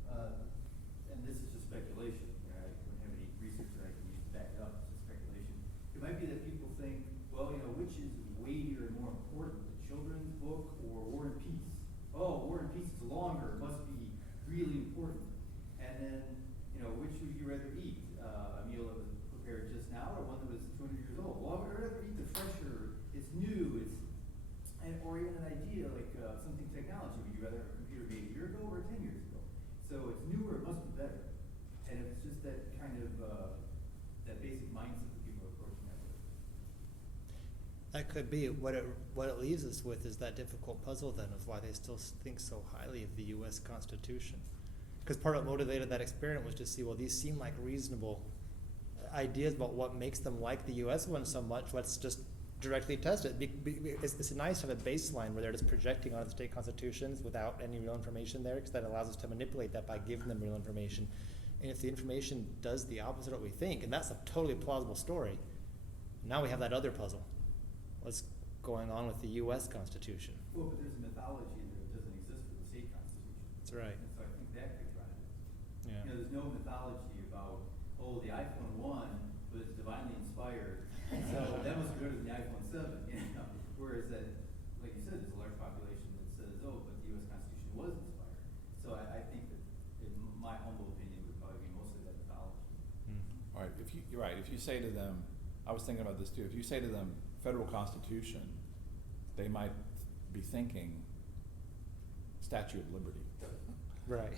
and this is just speculation, I don't have any research that I can use to back it up, it's just speculation. It might be that people think, well, which is weightier and more important, the children's book or War and Peace? Oh, War and Peace is longer, it must be really important. And then, which would you rather eat? A meal that was prepared just now or one that was 200 years old? Well, I would rather eat the fresher, it's new, or even an idea like something technology. Would you rather have a computer made a year ago or 10 years ago? So it's newer, it must be better. And it's just that kind of, that basic mindset that people are approaching that with. That could be. What it leaves us with is that difficult puzzle then of why they still think so highly of the U.S. Constitution. Because part of what motivated that experiment was to see, well, these seem like reasonable ideas about what makes them like the U.S. one so much. Let's just directly test it. It's nice to have a baseline where they're just projecting onto the state constitutions without any real information there, because that allows us to manipulate that by giving them real information. And if the information does the opposite of what we think, and that's a totally plausible story, now we have that other puzzle. What's going on with the U.S. Constitution? Well, but there's a mythology that doesn't exist for the state constitution. That's right. And so I think that could drive it. Yeah. There's no mythology about, the iPhone 1 was divinely inspired, so that must be better than the iPhone 7. Whereas that, like you said, there's a large population that says, but the U.S. Constitution was inspired. So I think that, in my humble opinion, would probably be mostly that mythology. All right, you're right. If you say to them, I was thinking about this too. If you say to them, federal constitution, they might be thinking Statue of Liberty. Right.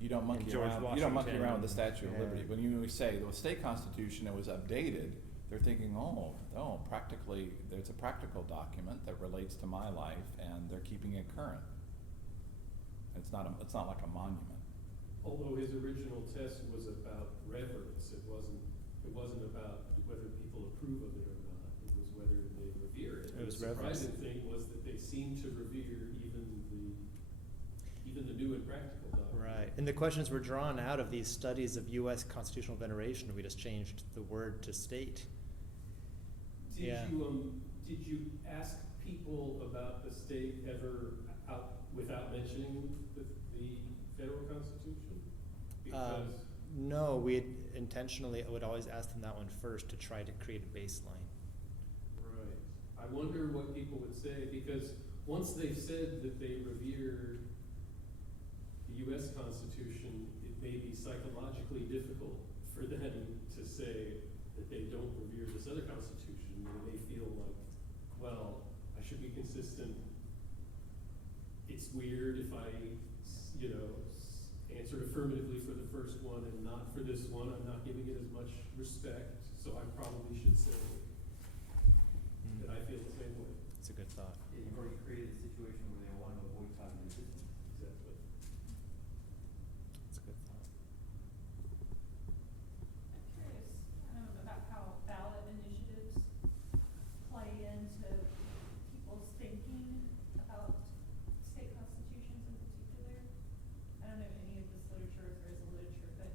You don't monkey George around. You don't monkey Washington. around with the Statue of Liberty. When you say the state constitution, it was updated, they're thinking, practically, it's a practical document that relates to my life, and they're keeping it current. It's not like a monument. Although his original test was about reverence, it wasn't about whether people approve of it or not. It was whether they revere it. It was the reverence. surprising thing was that they seemed to revere even the new and practical doctrine. Right, and the questions were drawn out of these studies of U.S. constitutional veneration. We just changed the word to state. Did you ask people about the state ever without mentioning the federal constitution? Because No, we would always ask them that one first to try to create a baseline. right, I wonder what people would say, because once they've said that they revere the U.S. Constitution, it may be psychologically difficult for them to say that they don't revere this other constitution. They may feel like, well, I should be consistent. It's weird if I, answered affirmatively for the first one and not for this one. I'm not giving it as much respect, so I probably should say that I feel the same way. It's a good thought. Yeah, you've already created a situation where they want to avoid cognitive dissonance. Exactly. It's a good thought. I'm curious about how ballot initiatives play into people's thinking about state constitutions in particular. I don't know if any of this literature, if there is a literature, but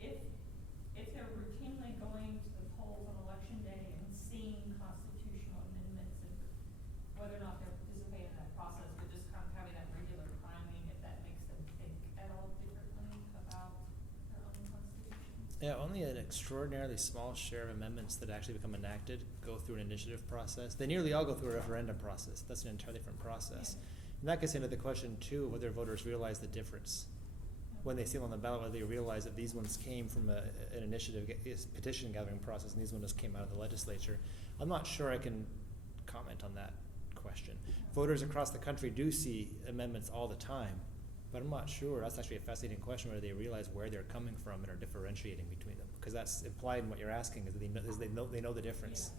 if they're routinely going to the polls on election day and seeing constitutional amendments and whether or not they're participating in that process, but just kind of having that regular priming, if that makes them think at all differently about their own constitution. Yeah, only an extraordinarily small share of amendments that actually become enacted go through an initiative process. They nearly all go through a referendum process. That's an entirely different process. And that gets into the question, too, of whether voters realize the difference. When they see them on the ballot, whether they realize that these ones came from an initiative, petition gathering process, and these ones came out of the legislature. I'm not sure I can comment on that question. Voters across the country do see amendments all the time, but I'm not sure. That's actually a fascinating question, whether they realize where they're coming from and are differentiating between them. Because that's implied in what you're asking, is that they know the difference.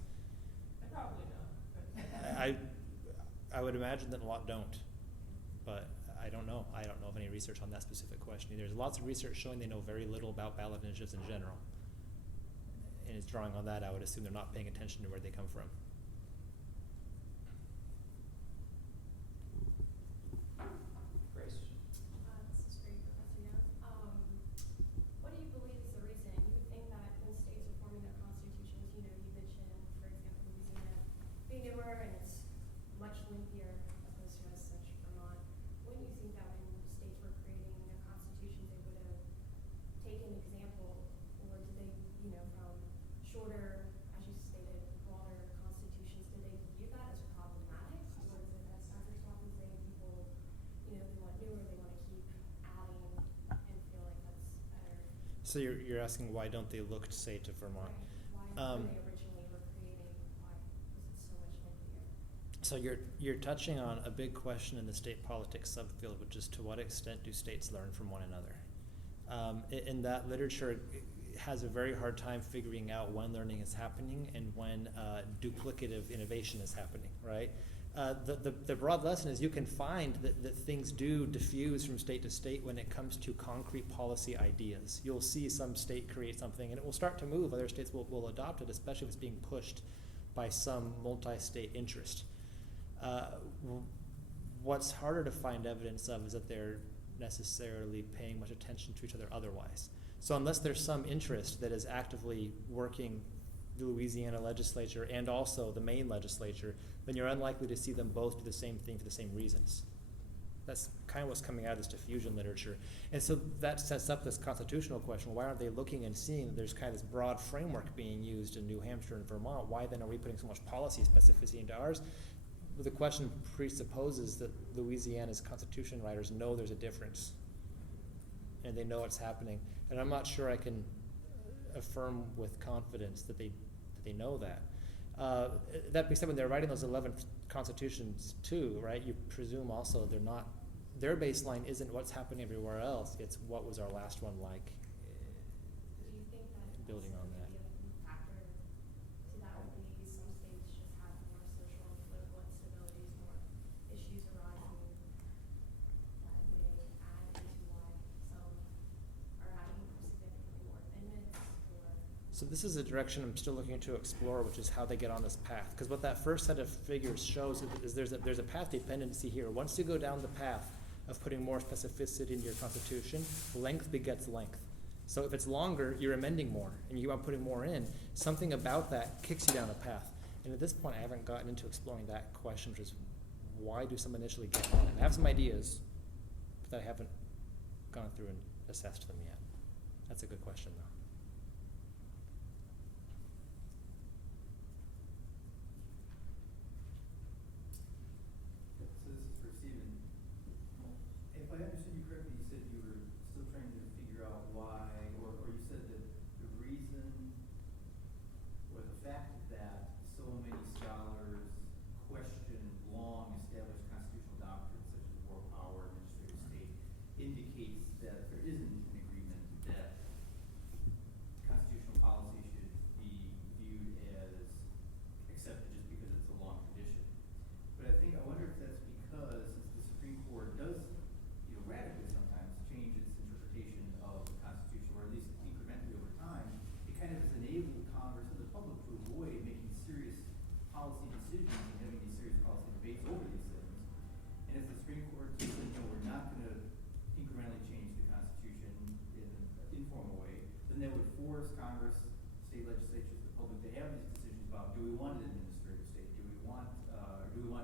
Yeah. They probably don't. But I would imagine that a lot don't, but I don't know. I don't know of any research on that specific question. There's lots of research showing they know very little about ballot initiatives in general. And it's drawing on that, I would assume they're not paying attention to where they come from. Grace? This is great, Professor Young. What do you believe is the reason? You would think that when states are forming their constitutions, you mentioned, for example, Louisiana being newer and it's much lengthier opposed to as such Vermont. Wouldn't you think that when states were creating their constitutions, they would have taken example, or did they, from shorter, as you stated, broader constitutions, did they view that as problematic? Or is it, as Dr. Swanson saying, people, they want newer, they want to keep adding and feel like that's better? So you're asking why don't they look, say, to Vermont? Right. Why, when they originally were creating, why was it so much lengthier? So you're touching on a big question in the state politics subfield, which is to what extent do states learn from one another? In that literature, it has a very hard time figuring out when learning is happening and when duplicative innovation is happening, right? The broad lesson is you can find that things do diffuse from state to state when it comes to concrete policy ideas. You'll see some state create something and it will start to move. Other states will adopt it, especially if it's being pushed by some multi-state interest. What's harder to find evidence of is that they're necessarily paying much attention to each other otherwise. So unless there's some interest that is actively working the Louisiana legislature and also the Maine legislature, then you're unlikely to see them both do the same thing for the same reasons. That's kind of what's coming out of this diffusion literature. And so that sets up this constitutional question. Why aren't they looking and seeing that there's kind of this broad framework being used in New Hampshire and Vermont? Why then are we putting so much policy specificity into ours? Well, the question presupposes that Louisiana's constitution writers know there's a difference and they know it's happening. And I'm not sure I can affirm with confidence that they know that. That being said, when they're writing those 11 constitutions too, right, you presume also their baseline isn't what's happening everywhere else, it's what was our last one like. Do you think that Building on that. maybe a factor to that would be some states just have more social and political instabilities, more issues arising that may So this is a direction I'm still looking to explore, which is how they get on this path. Because what that first set of figures shows is there's a path dependency here. Once you go down the path of putting more specificity into your constitution, length begets length. So if it's longer, you're amending more, and you are putting more in. Something about that kicks you down a path. And at this point, I haven't gotten into exploring that question, which is why do some initially get on it? I have some ideas, but I haven't gone through and assessed them yet. That's a good question, though. So this is for Stephen. If I understood you correctly, you said you were still trying to figure out why, or you said that the reason or the fact that so many scholars question long-established constitutional doctrines such as war power, administrative state, indicates that there isn't an agreement that constitutional policy should be viewed as accepted just because it's a long tradition. But I wonder if that's because since the Supreme Court does, radically sometimes change its interpretation of the Constitution, or at least incrementally over time, it kind of has enabled Congress and the public to avoid making serious policy decisions and having these serious policy debates over these things. And if the Supreme Court just said, no, we're not going to incrementally change the Constitution in an informal way, then that would force Congress, state legislatures, the public to have these decisions about, do we want an administrative state? Do we want to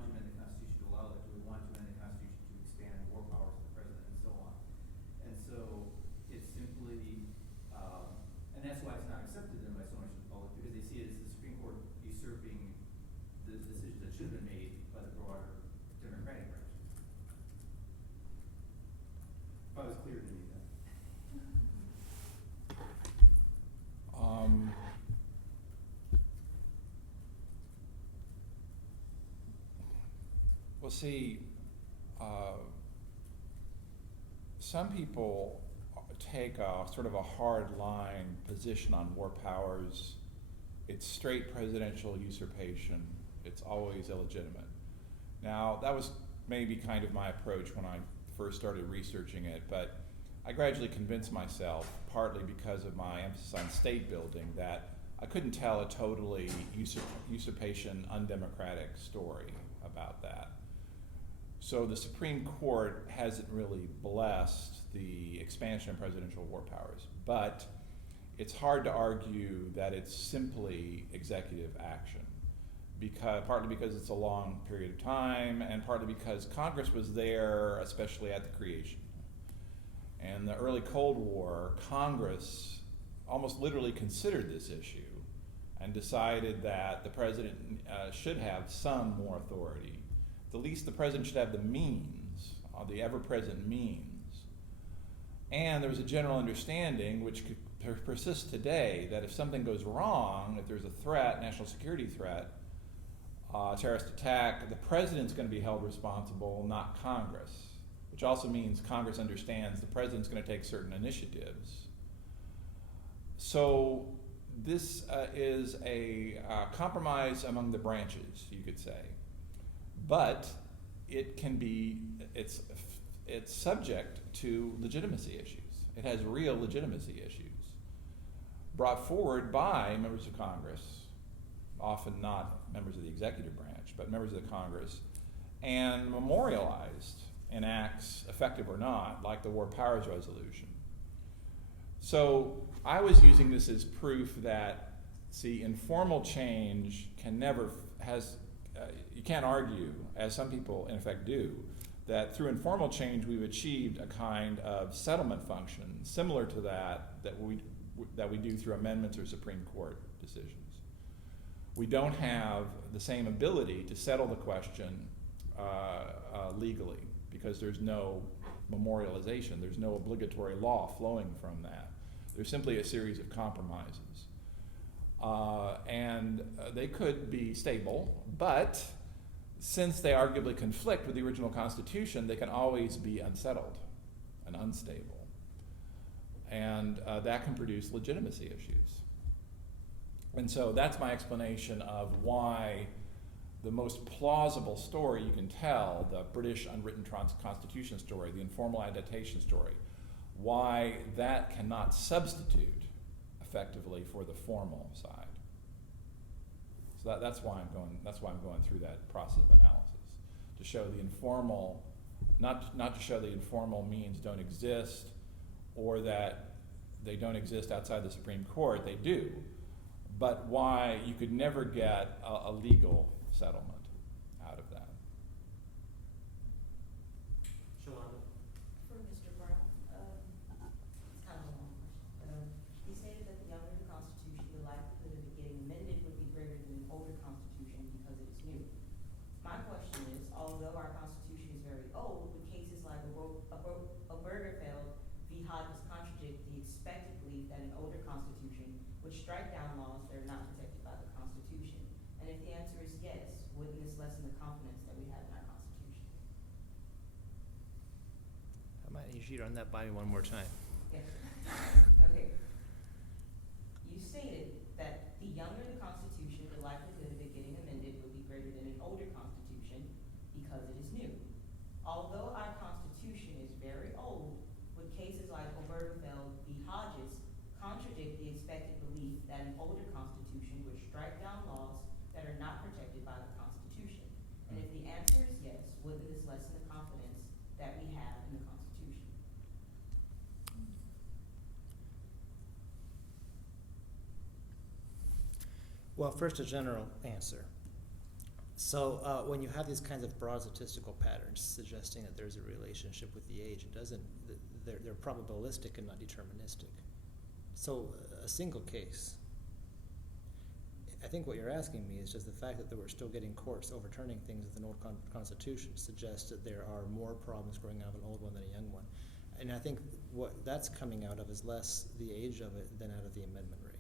amend the Constitution to allow that? Do we want to amend the Constitution to expand war powers of the president and so on? And so it's simply, and that's why it's not accepted then by so much of the public, because they see it as the Supreme Court usurping the decisions that should have been made by the broader Democratic branch. If I was clear to me then. Well, see, some people take a sort of a hard line position on war powers. It's straight presidential usurpation. It's always illegitimate. Now, that was maybe kind of my approach when I first started researching it, but I gradually convinced myself, partly because of my emphasis on state building, that I couldn't tell a totally usurpation, undemocratic story about that. So the Supreme Court hasn't really blessed the expansion of presidential war powers, but it's hard to argue that it's simply executive action, partly because it's a long period of time, and partly because Congress was there, especially at the creation. And the early Cold War, Congress almost literally considered this issue and decided that the president should have some more authority. At the least, the president should have the means, the ever-present means. And there was a general understanding, which could persist today, that if something goes wrong, if there's a threat, national security threat, terrorist attack, the president's going to be held responsible, not Congress, which also means Congress understands the president's going to take certain initiatives. So this is a compromise among the branches, you could say. But it can be, it's subject to legitimacy issues. It has real legitimacy issues brought forward by members of Congress, often not members of the executive branch, but members of the Congress, and memorialized in acts, effective or not, like the War Powers Resolution. So I was using this as proof that, see, informal change you can't argue, as some people in effect do, that through informal change we've achieved a kind of settlement function similar to that we do through amendments or Supreme Court decisions. We don't have the same ability to settle the question legally because there's no memorialization, there's no obligatory law flowing from that. There's simply a series of compromises. And they could be stable, but since they arguably conflict with the original Constitution, they can always be unsettled and unstable. And that can produce legitimacy issues. And so that's my explanation of why the most plausible story you can tell, the British unwritten Constitution story, the informal adaptation story, why that cannot substitute a effectively for the formal side. So that's why I'm going through that process of analysis, to show the informal, not to show the informal means don't exist, or that they don't exist outside the Supreme Court. They do, but why you could never get a legal settlement out of that. Shalonda? For Mr. Brown, it's kind of a long question, but he stated that the younger the Constitution, the likelihood of it getting amended would be greater than an older Constitution because it's new. My question is, although our Constitution is very old, would cases like Obergefell v. Hodges contradict the expected belief that an older Constitution would strike down laws that are not protected by the Constitution? And if the answer is yes, wouldn't this lessen the confidence that we have in our Constitution? I might need you to run that by me one more time. Yes. Okay. You stated that the younger the Constitution, the likelihood of it getting amended would be greater than an older Constitution because it is new. Although our Constitution is very old, would cases like Obergefell v. Hodges contradict the expected belief that an older Constitution would strike down laws that are not protected by the Constitution? And if the answer is yes, wouldn't this lessen the confidence that we have in the Constitution? Well, first, a general answer. So when you have these kinds of broad statistical patterns suggesting that there's a relationship with the age, it doesn't, they're probabilistic and not deterministic. So a single case, I think what you're asking me is just the fact that we're still getting courts overturning things with an old constitution suggests that there are more problems growing out of an old one than a young one. And I think what that's coming out of is less the age of it than out of the amendment rate.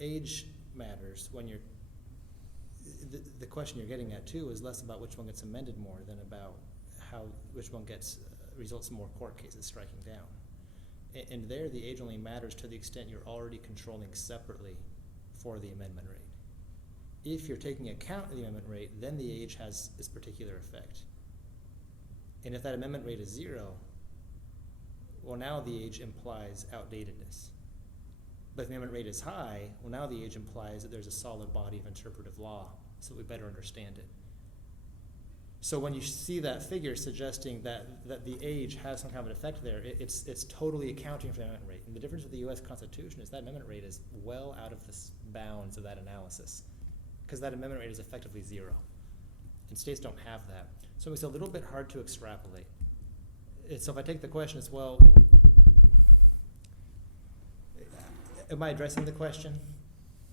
Age matters when you're, the question you're getting at too is less about which one gets amended more than about which one gets, results in more court cases striking down. And there the age only matters to the extent you're already controlling separately for the amendment rate. If you're taking account of the amendment rate, then the age has this particular effect. And if that amendment rate is 0, well, now the age implies outdatedness. But if the amendment rate is high, well, now the age implies that there's a solid body of interpretive law, so we better understand it. So when you see that figure suggesting that the age has some kind of an effect there, it's totally accounting for the amendment rate. And the difference with the U.S. Constitution is that amendment rate is well out of the bounds of that analysis, because that amendment rate is effectively 0. And states don't have that. So it's a little bit hard to extrapolate. So if I take the question as well, am I addressing the question?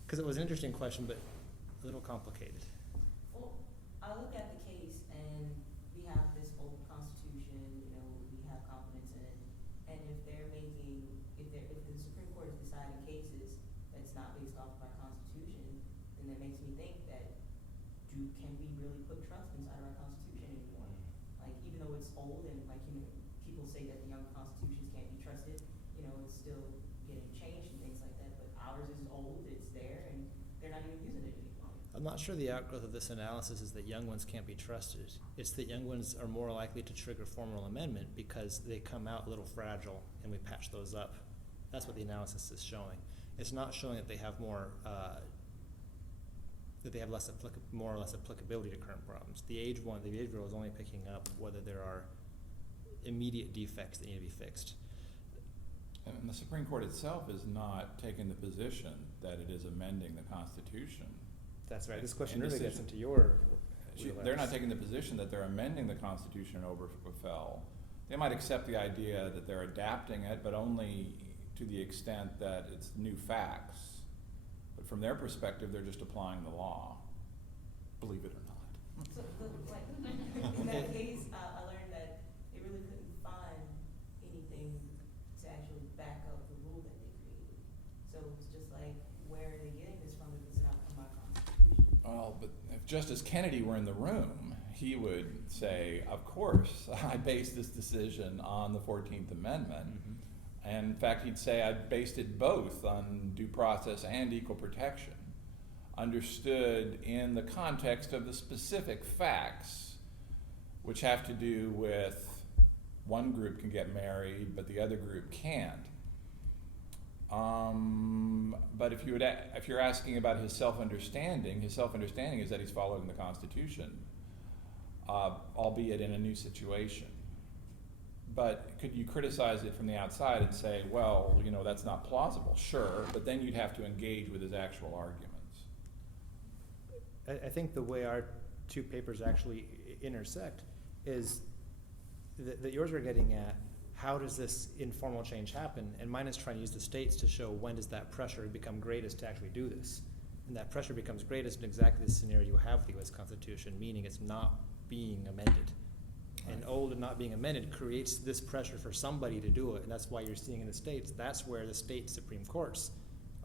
Because it was an interesting question, but a little complicated. Well, I look at the case and we have this old Constitution, you know, we have confidence in it. And if they're making, if the Supreme Court is deciding cases that's not based off of our Constitution, then that makes me think that can we really put trust inside of our Constitution anymore? Like, even though it's old and like, you know, people say that the younger constitutions can't be trusted, you know, it's still getting changed and things like that, but ours is old, it's there, and they're not even using it anymore. I'm not sure the outgrowth of this analysis is that young ones can't be trusted. It's that young ones are more likely to trigger formal amendment because they come out a little fragile and we patch those up. That's what the analysis is showing. It's not showing that they have more, that they have more or less applicability to current problems. The age behavioral is only picking up whether there are immediate defects that need to be fixed. And the Supreme Court itself is not taking the position that it is amending the Constitution. That's right. This question And really decision- gets into your They're not taking the position that they're amending the Constitution in Obergefell. They might accept the idea that they're adapting it, but only to the extent that it's new facts. But from their perspective, they're just applying the law, believe it or not. So, like, in that case, I learned that they really couldn't find anything to actually back up the rule that they created. So it's just like, where are they getting this from if it's not from our Constitution? Well, but if Justice Kennedy were in the room, he would say, of course, I based this decision on the 14th Amendment. Mm-hmm. And in fact, he'd say I based it both on due process and equal protection, understood in the context of the specific facts, which have to do with one group can get married, but the other group can't. But if you're asking about his self-understanding is that he's following the Constitution, albeit in a new situation. But could you criticize it from the outside and say, well, that's not plausible? Sure, but then you'd have to engage with his actual arguments. I think the way our two papers actually intersect is that yours are getting at how does this informal change happen, and mine is trying to use the states to show when does that pressure become greatest to actually do this. And that pressure becomes greatest in exactly the scenario you have with the U.S. Constitution, meaning it's not being amended. Right. And old and not being amended creates this pressure for somebody to do it, and that's why you're seeing in the states, that's where the state Supreme Courts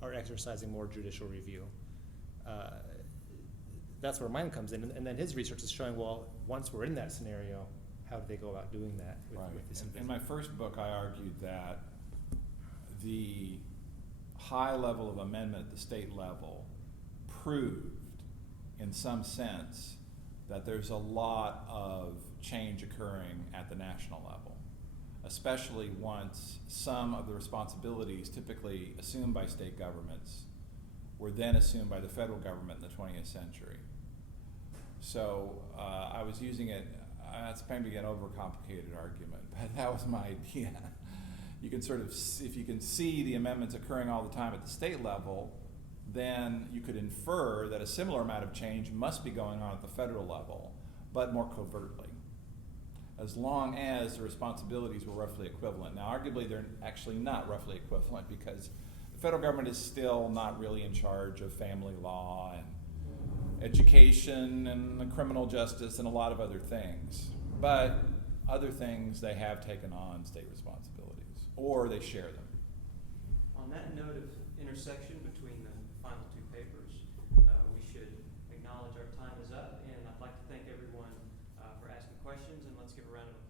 are exercising more judicial review. That's where mine comes in, and then his research is showing, well, once we're in that scenario, how do they go about doing that with this? In my first book, I argued that the high level of amendment at the state level proved, in some sense, that there's a lot of change occurring at the national level, especially once some of the responsibilities typically assumed by state governments were then assumed by the federal government in the 20th century. So I was using it, it's maybe an overcomplicated argument, but that was my idea. You can sort of, if you can see the amendments occurring all the time at the state level, then you could infer that a similar amount of change must be going on at the federal level, but more covertly, as long as the responsibilities were roughly equivalent. Now, arguably, they're actually not roughly equivalent because the federal government is still not really in charge of family law and education and criminal justice and a lot of other things. But other things, they have taken on state responsibilities, or they share them. On that note of intersection between the final two papers, we should acknowledge our time is up, and I'd like to thank everyone for asking questions, and let's give a round of applause